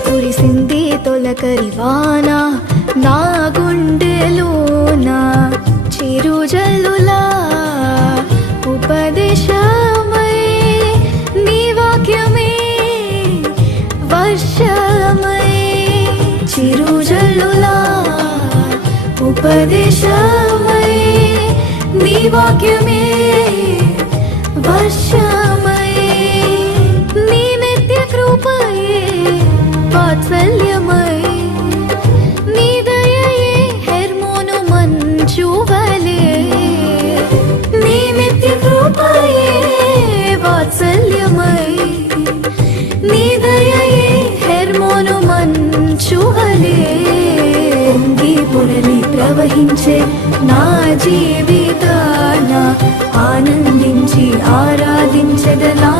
కురిసింది తొలకరివాన నా గుండెలోన చిరుజల్లులా ఉపదేశమై నీ వాక్యమే వర్షమై చిరుజల్లులా ఉపదేశమై నీ వాక్యమే వర్షమై నీ నిత్య కృపయే వాత్సల్యమై నీ దయయే హెర్మోను మంచువలే నీ నిత్య కృపయే వాత్సల్యమై నీ దయయే హెర్మోను మంచువలే పొంగి పొరలి ప్రవహించే నా జీవితాన ఆనందించి ఆరాధించదలా